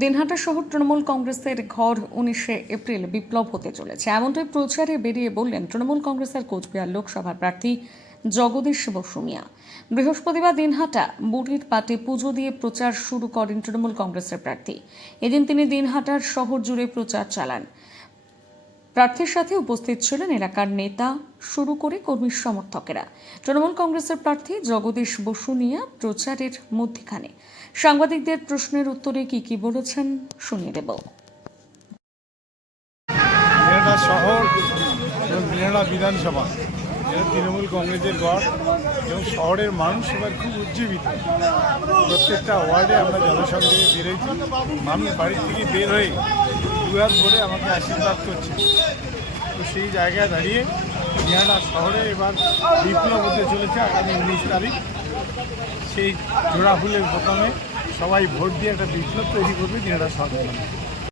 দিনহাটা শহর তৃণমূল কংগ্রেসের ঘর 19শে এপ্রিল বিপ্লব হতে চলেছে, এমনটাই প্রচারে বেরিয়ে বললেন তৃণমূল কংগ্রেসের কোচবিহার লোকসভার প্রার্থী জগদীশ বসু মিয়া। বৃহস্পতিবার দিনহাটা বুড়ির পাটে পুজো দিয়ে প্রচার শুরু করেন তৃণমূল কংগ্রেসের প্রার্থী। এদিন তিনি দিনহাটার শহর জুড়ে প্রচার চালান। প্রার্থীর সাথে উপস্থিত ছিলেন এলাকার নেতা শুরু করে কর্মী সমর্থকেরা। তৃণমূল কংগ্রেসের প্রার্থী জগদীশ বসু মিয়া প্রচারের মধ্যখানে সাংবাদিকদের প্রশ্নের উত্তরে কি বলেছেন শুনিয়ে দেব। দিনহাটা শহর এবং দিনহাটা বিধানসভা এটা তৃণমূল কংগ্রেসের গড় এবং শহরের মানুষ এবার খুব উজ্জীবিত। প্রত্যেকটা ওয়ার্ডে আমরা জনসংযোগে বেরোয়েছি, মানুষ বাড়ির থেকে বের হয়ে দুহাত ভরে আমাকে আশীর্বাদ করছে। তো সেই জায়গায় দাঁড়িয়ে দিনহাটা শহরে এবার বিপ্লব হতে চলেছে আগামী 19 তারিখ। সেই জোড়া ফুলের বোতামে সবাই ভোট দিয়ে একটা বিপ্লব তৈরি করবে দিনহাটা শহরে।